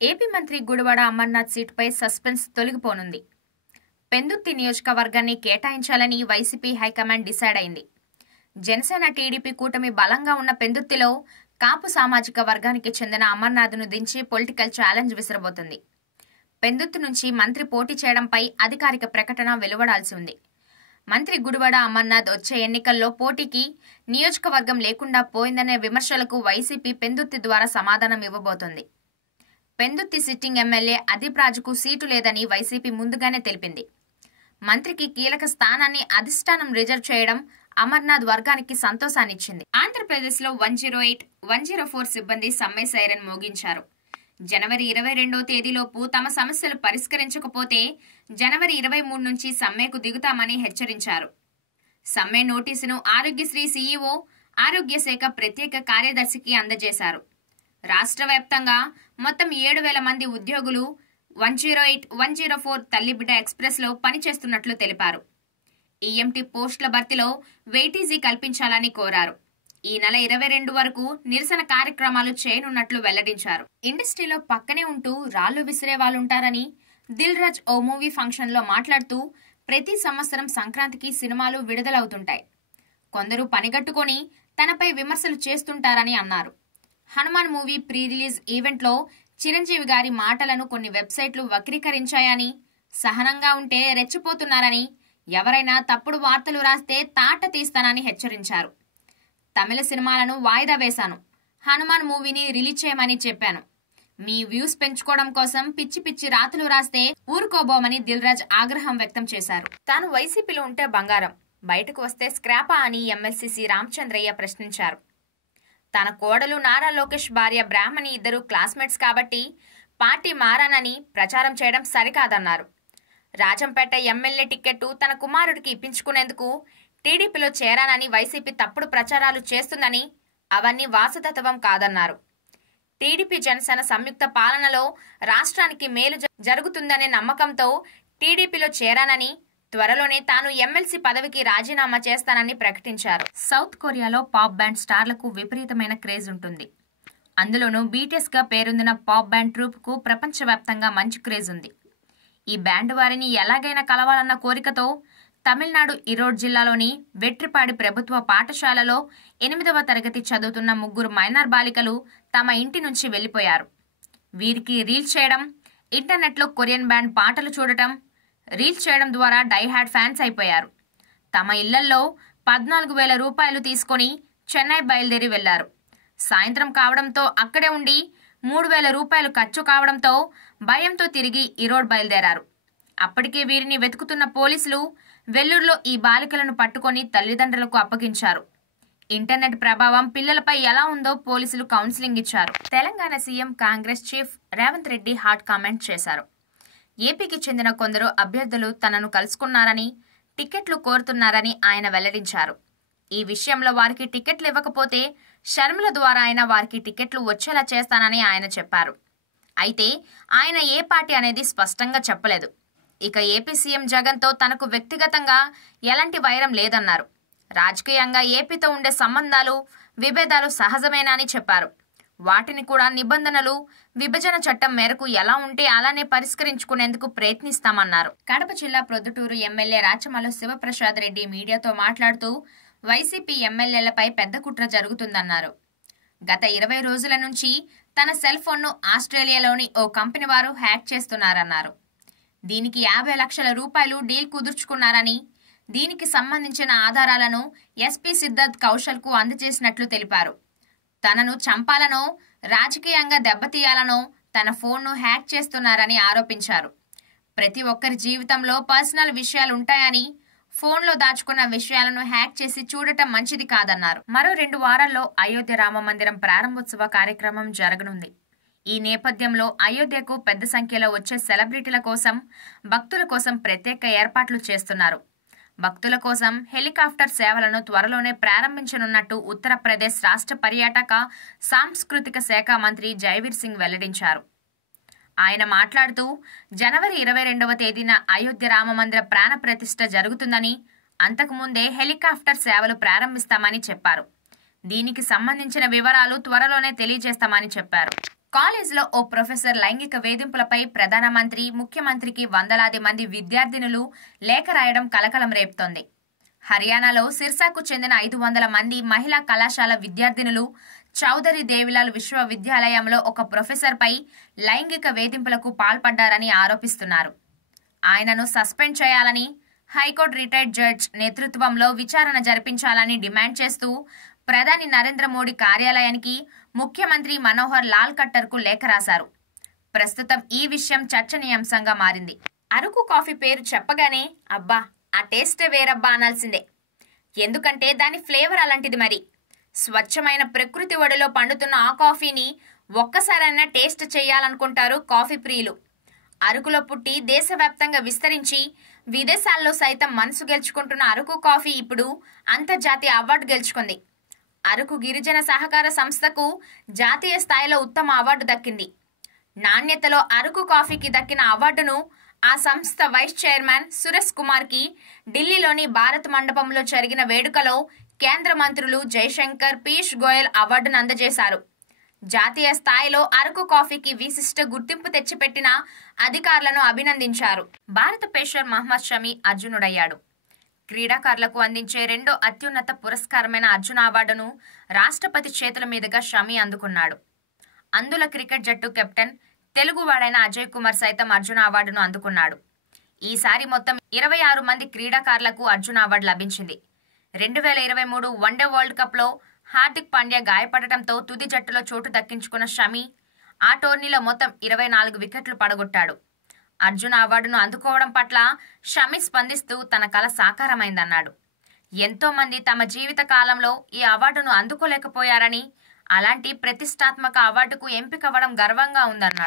AP మంత్రి Gudivada Amarnath సీటుపై suspense తొలగిపోనుంది. Pendurthi నియోజకవర్గాన్ని కేటాయించాలని వైసీపీ హైకమాండ్ డిసైడ్ అయింది. జనసేన టీడీపీ కూటమి బలంగా ఉన్న పెందుర్తిలో కాపు సామాజిక వర్గానికి చెందిన అమర్నాథ్ను దించి పొలిటికల్ ఛాలెంజ్ విసిరబోతుంది. పెందుర్తి నుంచి మంత్రి పోటీ చేయడంపై అధికారిక ప్రకటన వెలువడాల్సి ఉంది. మంత్రి గుడివాడ అమర్నాథ్ వచ్చే ఎన్నికల్లో పోటీకి నియోజకవర్గం లేకుండా పోయిందనే విమర్శలకు వైసీపీ పెందుర్తి ద్వారా సమాధానం ఇవ్వబోతోంది. పెందుర్తి సిట్టింగ్ ఎమ్మెల్యే అదీప్ రాజుకు సీటు లేదని వైసీపీ ముందుగానే తెలిపింది. మంత్రికి కీలక స్థానాన్ని అధిష్టానం రిజర్వ్ చేయడం అమర్నాథ్ వర్గానికి సంతోషాన్నిచ్చింది. ఆంధ్రప్రదేశ్లో 108, 104 సిబ్బంది సమ్మె సైరన్ మోగించారు. జనవరి 22వ తేదీలోపు తమ సమస్యలు పరిష్కరించకపోతే జనవరి 23 నుంచి సమ్మెకు దిగుతామని హెచ్చరించారు. సమ్మె నోటీసును ఆరోగ్యశ్రీ సీఈఓ, ఆరోగ్య శాఖ ప్రత్యేక కార్యదర్శికి అందజేశారు. రాష్ట్ర వ్యాప్తంగా మొత్తం 7,000 మంది ఉద్యోగులు 108, 104 తల్లిబిడ్డ ఎక్స్ప్రెస్ లో పనిచేస్తున్నట్లు తెలిపారు. ఈఎంటీ పోస్టుల భర్తీలో వెయిటీజీ కల్పించాలని కోరారు. ఈ నెల 22 వరకు నిరసన కార్యక్రమాలు చేయనున్నట్లు వెల్లడించారు. ఇండస్ట్రీలో పక్కనే ఉంటూ రాళ్లు విసిరే వాళ్ళుంటారని దిల్ రాజ్ ఓ మూవీ ఫంక్షన్ లో మాట్లాడుతూ, ప్రతి సంవత్సరం సంక్రాంతికి సినిమాలు విడుదలవుతుంటాయి. కొందరు పనిగట్టుకొని తనపై విమర్శలు చేస్తుంటారని అన్నారు. Hanuman movie pre release event లో చిరంజీవి గారి మాటలను కొన్ని వెబ్సైట్లు వక్రీకరించాయని, సహనంగా ఉంటే రెచ్చిపోతున్నారని, ఎవరైనా తప్పుడు వార్తలు రాస్తే తాట తీస్తానని హెచ్చరించారు. తమిళ సినిమాలను వాయిదా వేశాను, హనుమాన్ మూవీని రిలీజ్ చేయమని చెప్పాను. మీ వ్యూస్ పెంచుకోవడం కోసం పిచ్చి పిచ్చి రాతలు రాస్తే ఊరుకోబోమని దిల్ రాజ్ ఆగ్రహం వ్యక్తం చేశారు. తాను వైసీపీలో ఉంటే బంగారం, బయటకు వస్తే స్క్రాపా అని ఎమ్మెల్సీ రామచంద్రయ్య ప్రశ్నించారు. తన కోడలు నారా లోకేష్ భార్య బ్రాహ్మణి ఇద్దరు క్లాస్మేట్స్ కాబట్టి పార్టీ మారానని ప్రచారం చేయడం సరికాదన్నారు. రాజంపేట ఎమ్మెల్యే టికెట్టు తన కుమారుడికి ఇప్పించుకునేందుకు టీడీపీలో చేరానని వైసీపీ తప్పుడు ప్రచారాలు చేస్తుందని, అవన్నీ వాస్తవం కాదన్నారు. టీడీపీ జనసేన సంయుక్త పాలనలో రాష్ట్రానికి మేలు జరుగుతుందనే నమ్మకంతో టీడీపీలో చేరానని, త్వరలోనే తాను ఎమ్మెల్సీ పదవికి రాజీనామా చేస్తానని ప్రకటించారు. సౌత్ కొరియాలో పాప్ బ్యాండ్ స్టార్లకు విపరీతమైన క్రేజ్ ఉంటుంది. అందులోనూ బీటీఎస్ గా పేరొందిన పాప్ బ్యాండ్ ట్రూప్ కు ప్రపంచవ్యాప్తంగా మంచి క్రేజ్ ఉంది. ఈ బ్యాండ్ వారిని ఎలాగైనా కలవాలన్న కోరికతో తమిళనాడు ఈరోడ్ జిల్లాలోని వెట్రిపాడి ప్రభుత్వ పాఠశాలలో 8వ తరగతి చదువుతున్న 3 మైనర్ బాలికలు తమ ఇంటి నుంచి వెళ్లిపోయారు. వీరికి రీల్స్ చేయడం, ఇంటర్నెట్లో కొరియన్ బ్యాండ్ పాటలు చూడటం, రీల్స్ చేయడం ద్వారా డైహార్డ్ ఫ్యాన్స్ అయిపోయారు. తమ ఇళ్లల్లో 14,000 రూపాయలు తీసుకుని చెన్నై బయలుదేరి వెళ్లారు. సాయంత్రం కావడంతో అక్కడే ఉండి 3,000 రూపాయలు ఖర్చు కావడంతో భయంతో తిరిగి ఈరోడ్ బయలుదేరారు. అప్పటికే వీరిని వెతుకుతున్న పోలీసులు వెల్లూరులో ఈ బాలికలను పట్టుకొని తల్లిదండ్రులకు అప్పగించారు. ఇంటర్నెట్ ప్రభావం పిల్లలపై ఎలా ఉందో పోలీసులు కౌన్సిలింగ్ ఇచ్చారు. Telangana CM Congress chief Revanth Reddy hot comment చేశారు. ఏపీకి చెందిన కొందరు అభ్యర్థులు తనను కలుసుకున్నారని, టికెట్లు కోరుతున్నారని ఆయన వెల్లడించారు. ఈ విషయంలో వారికి టికెట్లు ఇవ్వకపోతే షర్మిల ద్వారా ఆయన వారికి టికెట్లు వచ్చేలా చేస్తానని ఆయన చెప్పారు. అయితే ఆయన ఏ పార్టీ అనేది స్పష్టంగా చెప్పలేదు. ఇక ఏపీ సీఎం జగన్తో తనకు వ్యక్తిగతంగా ఎలాంటి వైరం లేదన్నారు. రాజకీయంగా ఏపీతో ఉండే సంబంధాలు, విభేదాలు సహజమేనా అని చెప్పారు. వాటిని కూడా నిబంధనలు, విభజన చట్టం మేరకు ఎలా ఉంటే అలానే పరిష్కరించుకునేందుకు ప్రయత్నిస్తామన్నారు. కడప జిల్లా ప్రొద్దుటూరు ఎమ్మెల్యే రాచమల్లు శివప్రసాద్ రెడ్డి మీడియాతో మాట్లాడుతూ, వైసీపీ ఎమ్మెల్యేలపై పెద్ద కుట్ర జరుగుతుందన్నారు. గత 20 రోజుల నుంచి తన సెల్ ఫోన్ను ఆస్ట్రేలియాలోని ఓ కంపెనీ వారు హ్యాక్ చేస్తున్నారన్నారు. దీనికి 50 లక్షల రూపాయలు డీల్ కుదుర్చుకున్నారని, దీనికి సంబంధించిన ఆధారాలను ఎస్పీ సిద్ధార్థ్ కౌశల్ కు అందజేసినట్లు తెలిపారు. తనను చంపాలనో, రాజకీయంగా దెబ్బతీయాలనో తన ఫోన్ను హ్యాక్ చేస్తున్నారని ఆరోపించారు. ప్రతి ఒక్కరి జీవితంలో పర్సనల్ విషయాలుంటాయని, ఫోన్లో దాచుకున్న విషయాలను హ్యాక్ చేసి చూడటం మంచిది కాదన్నారు. మరో 2 వారాల్లో అయోధ్య రామ మందిరం ప్రారంభోత్సవ కార్యక్రమం జరగనుంది. ఈ నేపథ్యంలో అయోధ్యకు పెద్ద సంఖ్యలో వచ్చే సెలబ్రిటీల కోసం, భక్తుల కోసం ప్రత్యేక ఏర్పాట్లు చేస్తున్నారు. భక్తుల కోసం హెలికాప్టర్ సేవలను త్వరలోనే ప్రారంభించనున్నట్టు ఉత్తరప్రదేశ్ రాష్ట్ర పర్యాటక, సాంస్కృతిక శాఖ మంత్రి జైవీర్ సింగ్ వెల్లడించారు. ఆయన మాట్లాడుతూ, జనవరి 22వ తేదీన అయోధ్య రామమందిర ప్రాణ ప్రతిష్ఠ జరుగుతుందని, అంతకుముందే హెలికాప్టర్ సేవలు ప్రారంభిస్తామని చెప్పారు. దీనికి సంబంధించిన వివరాలు త్వరలోనే తెలియజేస్తామని చెప్పారు. కాలేజ్లో ఓ ప్రొఫెసర్ లైంగిక వేధింపులపై ప్రధానమంత్రి, ముఖ్యమంత్రికి వందలాది మంది విద్యార్థినులు లేఖ రాయడం కలకలం రేపుతోంది. హర్యానాలో సిర్సాకు చెందిన 500 మంది మహిళా కళాశాల విద్యార్థినులు చౌదరి దేవిలాల్ విశ్వవిద్యాలయంలో ఒక ప్రొఫెసర్పై లైంగిక వేధింపులకు పాల్పడ్డారని ఆరోపిస్తున్నారు. ఆయనను సస్పెండ్ చేయాలని, హైకోర్టు రిటైర్డ్ జడ్జ్ నేతృత్వంలో విచారణ జరిపించాలని డిమాండ్ చేస్తూ ప్రధాని నరేంద్ర మోడీ కార్యాలయానికి ముఖ్యమంత్రి మనోహర్ లాల్ ఖట్టర్కు లేఖ రాశారు. ప్రస్తుతం ఈ విషయం చర్చనీయాంశంగా మారింది. అరకు కాఫీ పేరు చెప్పగానే అబ్బా ఆ టేస్టే వేరబ్బా అనాల్సిందే. ఎందుకంటే దాని ఫ్లేవర్ అలాంటిది. మరి స్వచ్ఛమైన ప్రకృతి ఒడిలో పండుతున్న ఆ కాఫీని ఒక్కసారైనా టేస్ట్ చేయాలనుకుంటారు కాఫీ ప్రియులు. అరకులో పుట్టి దేశవ్యాప్తంగా విస్తరించి విదేశాల్లో సైతం మనసు గెలుచుకుంటున్న అరకు కాఫీ ఇప్పుడు అంతర్జాతీయ అవార్డు గెలుచుకుంది. అరకు గిరిజన సహకార సంస్థకు జాతీయ స్థాయిలో ఉత్తమ అవార్డు దక్కింది. నాణ్యతలో అరకు కాఫీకి దక్కిన అవార్డును ఆ సంస్థ వైస్ చైర్మన్ సురేష్ కుమార్ కి ఢిల్లీలోని భారత్ మండపంలో జరిగిన వేడుకలో కేంద్ర మంత్రులు జైశంకర్, పీయూష్ గోయల్ అవార్డును అందజేశారు. జాతీయ స్థాయిలో అరకు కాఫీకి విశిష్ట గుర్తింపు తెచ్చిపెట్టిన అధికారులను అభినందించారు. భారత పేసర్ మహ్మద్ షమి అర్జునుడయ్యాడు. క్రీడాకారులకు అందించే రెండో అత్యున్నత పురస్కారమైన అర్జున అవార్డును రాష్ట్రపతి చేతుల మీదుగా షమి అందుకున్నాడు. అందుల క్రికెట్ జట్టు కెప్టెన్ తెలుగువాడైన అజయ్ కుమార్ సైతం అర్జున అవార్డును అందుకున్నాడు. ఈసారి మొత్తం 26 మంది క్రీడాకారులకు అర్జున అవార్డు లభించింది. 2023 వన్డే వరల్డ్ కప్లో హార్దిక్ పాండ్యా గాయపడటంతో తుది జట్టులో చోటు దక్కించుకున్న షమి ఆ టోర్నీలో మొత్తం 24 వికెట్లు పడగొట్టాడు. అర్జున అవార్డును అందుకోవడం పట్ల షమి స్పందిస్తూ తన కల సాకారమైందన్నాడు. ఎంతో మంది తమ జీవిత కాలంలో ఈ అవార్డును అందుకోలేకపోయారని, అలాంటి ప్రతిష్టాత్మక అవార్డుకు ఎంపికవ్వడం గర్వంగా ఉందన్నాడు.